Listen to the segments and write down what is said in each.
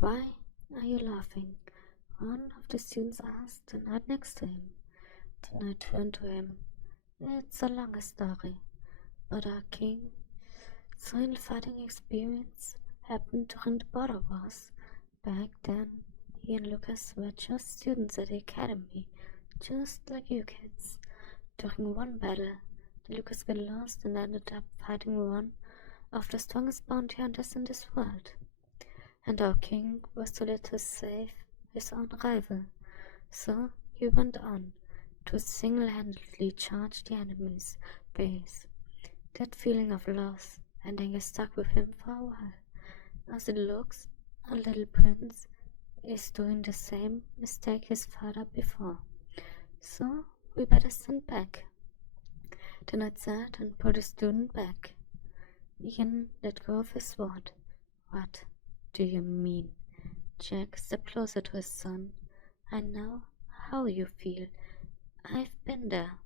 "Why are you laughing?" one of the students asked the knight next to him. The knight turned to him. "It's a long story, but our king's real fighting experience happened during the border wars. Back then, he and Lucas were just students at the academy, just like you kids. During one battle, Lucas got lost and ended up fighting one of the strongest bounty hunters in this world. And our king was too late to save his own rival, so he went on to single-handedly charge the enemy's base. That feeling of loss and anger stuck with him for a while. As it looks, our little prince is doing the same mistake his father before. So we better stand back." The knight said and put the student back. Ian let go of his sword. "What do you mean?" Jack stepped closer to his son. "I know how you feel. I've been there.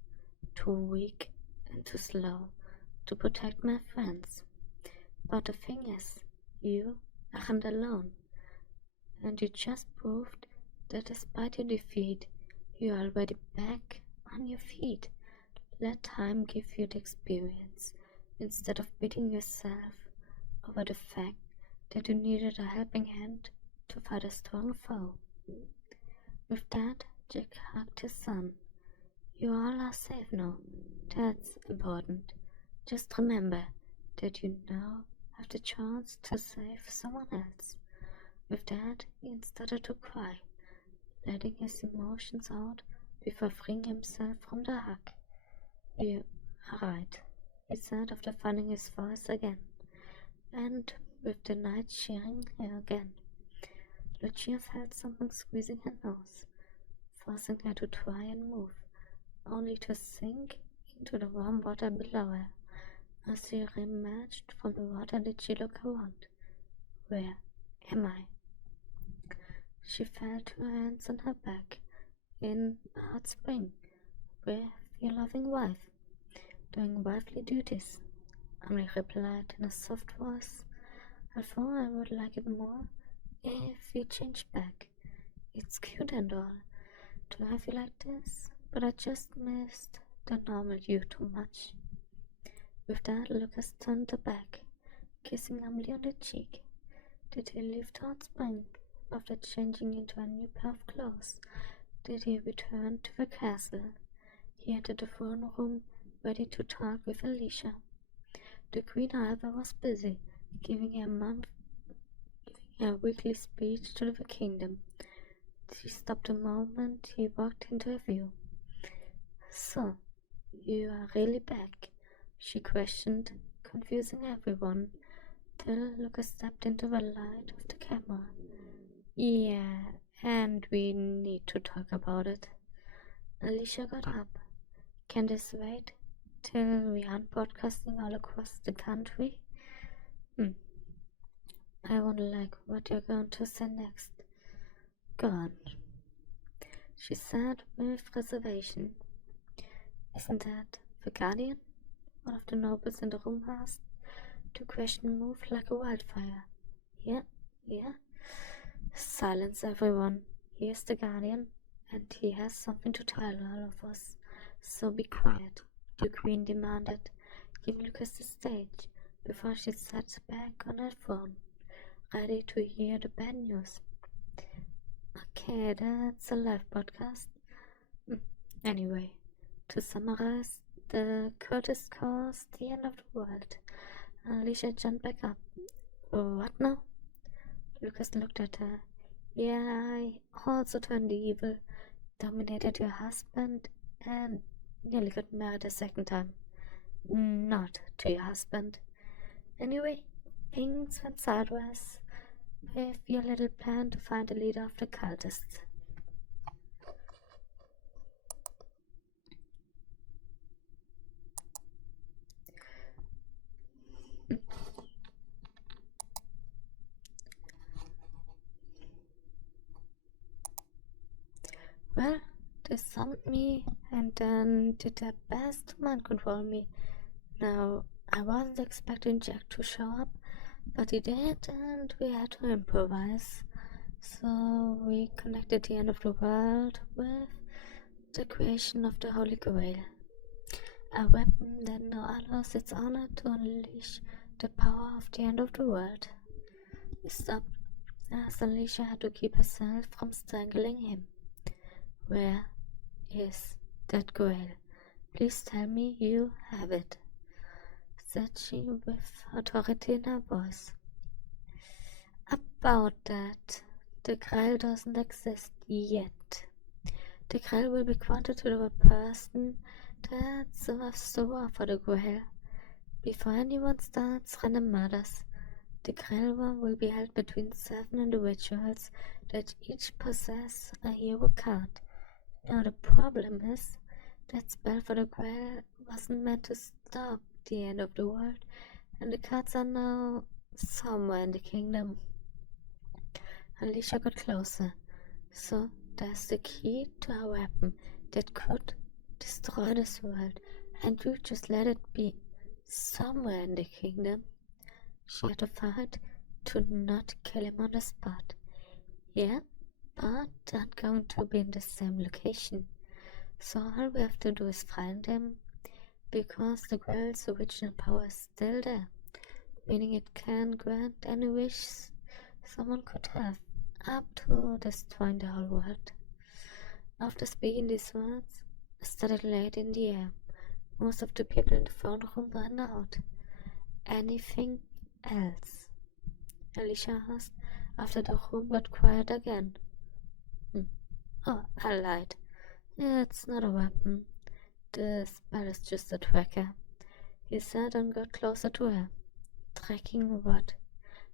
Too weak and too slow to protect my friends. But the thing is, you aren't alone. And you just proved that despite your defeat, you're already back on your feet. Let time give you the experience, instead of beating yourself over the fact that you needed a helping hand to fight a strong foe." With that, Jack hugged his son. "You all are safe now. That's important. Just remember that you now have the chance to save someone else." With that, Ian started to cry, letting his emotions out before freeing himself from the hug. "You are right," he said after finding his voice again, and with the knight cheering her again. Lucia felt something squeezing her nose, forcing her to try and move, only to sink into the warm water below her. As she emerged from the water, did she look around? "Where am I?" She felt her hands on her back, in a hot spring, with your loving wife, doing wifely duties. Emily replied in a soft voice, "Although I would like it more if we changed back. It's cute and all to have you like this, but I just missed the normal you too much." With that, Lucas turned her back, kissing Emily on the cheek. Did he leave towards spring? After changing into a new pair of clothes, did he return to the castle? He entered the throne room, ready to talk with Alicia. The queen, however, was busy, giving her weekly speech to the kingdom. She stopped the moment he walked into her view. "So, you are really back?" she questioned, confusing everyone, till Lucas stepped into the light of the camera. "Yeah, and we need to talk about it." Alicia got up. "Can this wait till we aren't broadcasting all across the country?" "I won't like what you're going to say next." "Go on," she said with reservation. "Isn't that the Guardian?" one of the nobles in the room asked. The question moved like a wildfire. Yeah. "Silence, everyone. He is the Guardian, and he has something to tell all of us. So be quiet," the queen demanded, giving Lucas the stage before she sat back on her throne, ready to hear the bad news. "Okay, that's a live podcast. Anyway, to summarize, the Curtis caused the end of the world." Alicia jumped back up. "What now?" Lucas looked at her. "Yeah, I also turned evil, dominated your husband, and nearly got married a second time. Not to your husband. Anyway, things went sideways with your little plan to find the leader of the cultists." "Well, they summoned me and then did their best to mind control me. Now, I wasn't expecting Jack to show up, but he did, and we had to improvise. So we connected the end of the world with the creation of the Holy Grail, a weapon that now allows its owner to unleash the power of the end of the world. We stopped as Alicia had to keep herself from strangling him. Where is that Grail? Please tell me you have it, said she with authority in her voice. About that, the Grail doesn't exist yet. The Grail will be granted to the person that serves the war for the Grail. Before anyone starts random murders, the Grail war will be held between 7 individuals that each possess a hero card. Now the problem is that spell for the Grail wasn't meant to stop the end of the world, and the cards are now somewhere in the kingdom. Alicia got closer. So there's the key to a weapon that could destroy this world, and you just let it be somewhere in the kingdom. She had to fight to not kill him on the spot. Yeah, but not going to be in the same location. So all we have to do is find him, because the Grail's original power is still there, meaning it can grant any wish someone could have, up to destroying the whole world. After speaking these words, I started late in the air. Most of the people in the front room ran out. Anything else? Alicia asked after the room got quiet again. Oh, I lied. It's not a weapon. The spell is just a tracker, he said and got closer to her. Tracking what?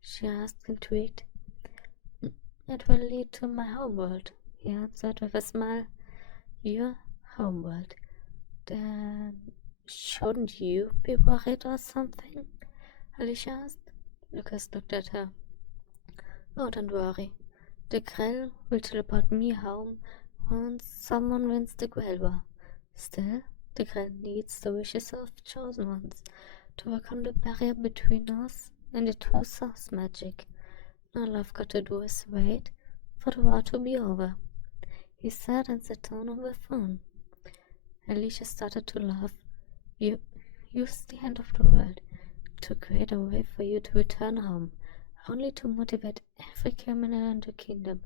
She asked, intrigued. It will lead to my homeworld, he answered with a smile. Your homeworld? Then shouldn't you be worried or something? Alicia asked. Lucas looked at her. Oh, don't worry. The Grail will teleport me home once someone wins the Grail war. Still, the Grail needs the wishes of chosen ones to overcome the barrier between us and the true source magic. All I've got to do is wait for the war to be over, he said and sat down on the phone. Alicia started to laugh. You used the end of the world to create a way for you to return home, only to motivate every criminal in the kingdom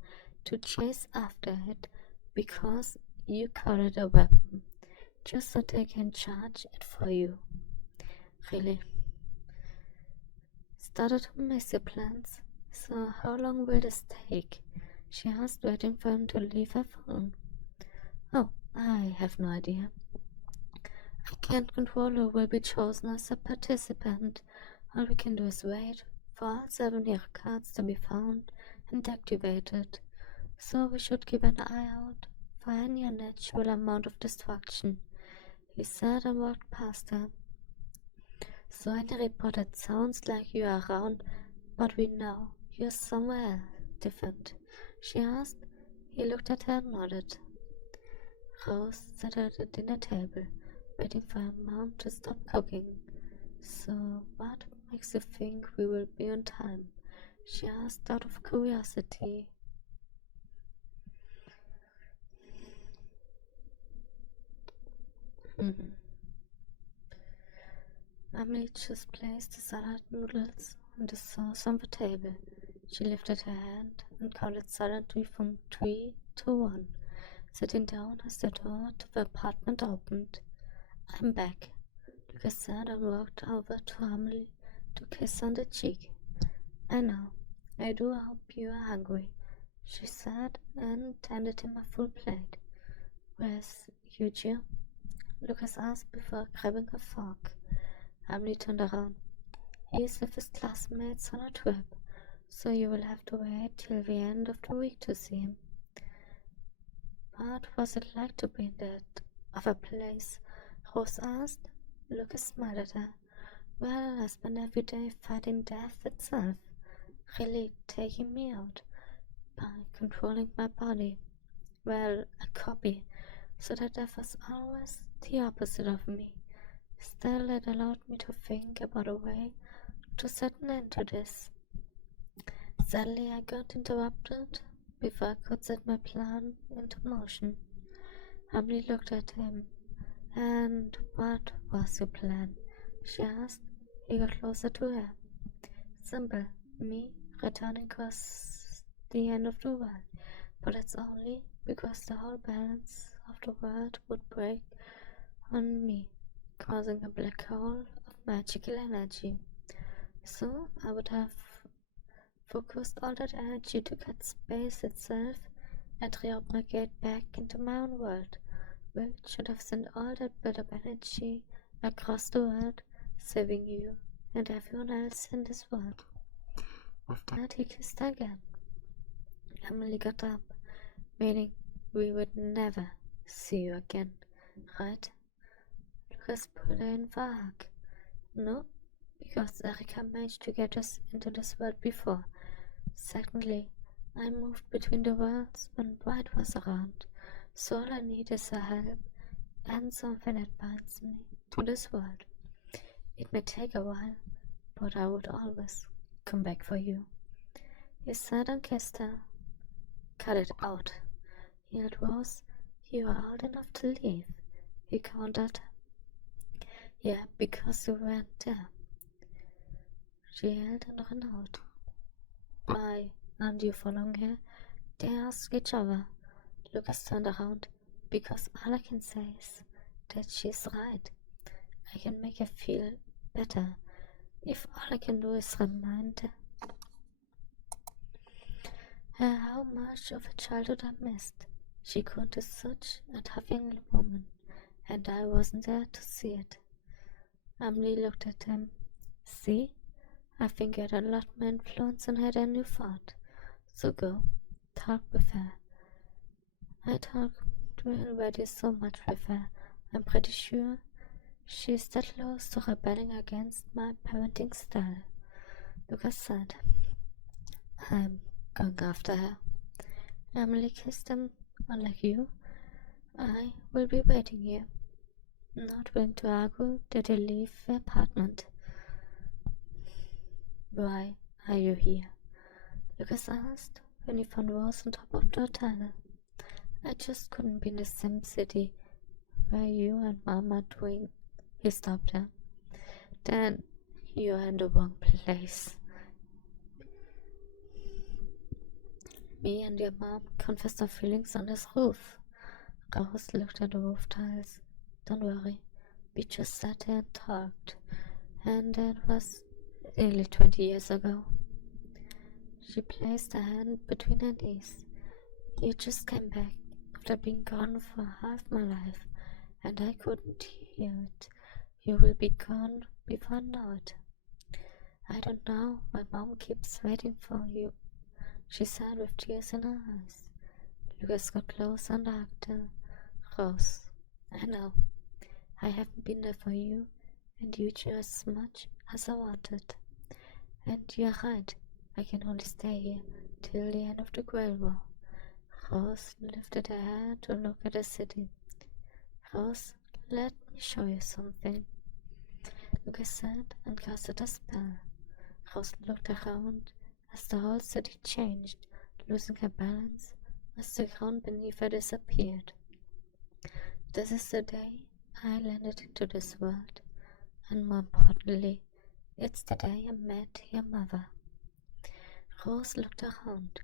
to chase after it because you call it a weapon, just so they can charge it for you. Really? Started to miss your plans. So how long will this take? She asked, waiting for him to leave her phone. Oh, I have no idea. I can't control who will be chosen as a participant. All we can do is wait for all 7 hero cards to be found and activated. So we should keep an eye out for any unnatural amount of destruction, he said and walked past her. So any report that sounds like you are around, but we know you're somewhere different, she asked. He looked at her and nodded. Rose sat at the dinner table, waiting for her mom to stop cooking. So what makes you think we will be on time? She asked out of curiosity. Emily just placed the salad noodles and the sauce on the table. She lifted her hand and counted silently from 3 to 1, sitting down as the door to the apartment opened. I'm back, Lucas said and walked over to Emily to kiss on the cheek. I know. I do hope you are hungry, she said and handed him a full plate. Where's Eugene? Lucas asked before grabbing a fork. Emily turned around. He is with his classmates on a trip, so you will have to wait till the end of the week to see him. What was it like to be in that other place? Rose asked. Lucas smiled at her. Well, I spend every day fighting death itself, really taking me out by controlling my body. Well, a copy, so that death was always the opposite of me. Still, it allowed me to think about a way to set an end to this. Suddenly, I got interrupted before I could set my plan into motion. Emily looked at him. And what was your plan? She asked. He got closer to her. Simple. Me returning across the end of the world. But it's only because the whole balance of the world would break on me, causing a black hole of magical energy. So I would have focused all that energy to cut space itself and reobligate back into my own world, which should have sent all that built up energy across the world, saving you and everyone else in this world. With that, he kissed her again. Emily got up, meaning we would never see you again, right? Lucas pulled her in for a hug. No, because Erika managed to get us into this world before. Secondly, I moved between the worlds when Dwight was around, so all I need is her help and something that binds me to this world. It may take a while, but I would always come back for you. He said and kissed her. Cut it out, yelled Rose. You are old enough to leave, he countered. Yeah, because you weren't there. She yelled and ran out. Why aren't you following her? They asked each other. Lucas turned around. Because all I can say is that she's right. I can make her feel better if all I can do is remind her how much of her childhood I missed. She grew into such a tough young woman, and I wasn't there to see it. Emily looked at him. See? I think you had a lot more influence on her than you thought. So go, talk with her. I talked already so much with her. I'm pretty sure she's that close to rebelling against my parenting style. Lucas said. I'm going after her. Emily kissed him. Unlike you, I will be waiting here, not willing to argue that you leave the apartment. Why are you here? Lucas asked when he found Rose on top of the tunnel. I just couldn't be in the same city where you and Mom are doing. He stopped her. Then you're in the wrong place. Me and your mom confessed our feelings on this roof. Rose looked at the roof tiles. Don't worry, we just sat there and talked. And that was nearly 20 years ago. She placed her hand between her knees. You just came back after being gone for half my life, and I couldn't hear it. You will be gone before I know it. I don't know, my mom keeps waiting for you, she said with tears in her eyes. Lucas got close and hugged her. Rose, I know. I haven't been there for you and you just as much as I wanted. And you're right, I can only stay here till the end of the Great War. Rose lifted her head to look at the city. Rose, let me show you something, Lucas said and casted a spell. Rose looked around as the whole city changed, losing her balance as the ground beneath her disappeared. This is the day I landed into this world, and more importantly, it's the day I met your mother. Rose looked around.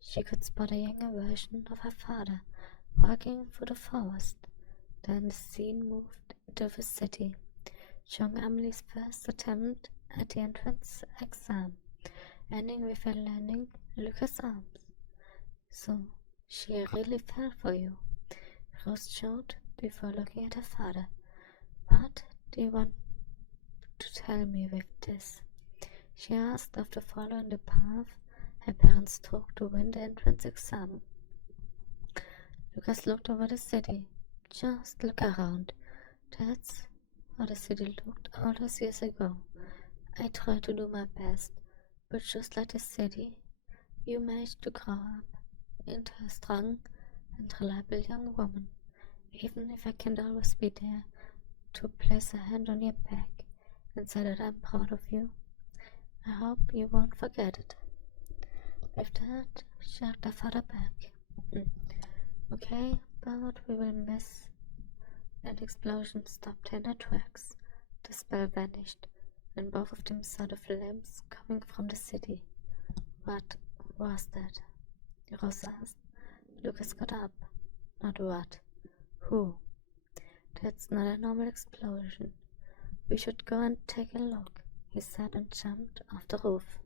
She could spot a younger version of her father walking through the forest. Then the scene moved into the city, showing Emily's first attempt at the entrance exam, ending with her landing in Lucas' arms. So, she really fell for you, Rose showed before looking at her father. What do you want to tell me with this? She asked after following the path her parents took to win the entrance exam. Lucas looked over the city. Just look around. That's how the city looked all those years ago. I tried to do my best, but just like the city, you managed to grow up into a strong and reliable young woman, even if I can't always be there to place a hand on your back and say that I'm proud of you. I hope you won't forget it. With that, shouted their father back. Okay, but we will miss. An explosion stopped in their tracks. The spell vanished, and both of them saw the flames coming from the city. What was that? Ross asked. Lucas got up. Not what? Who? That's not a normal explosion. We should go and take a look, he said and jumped off the roof.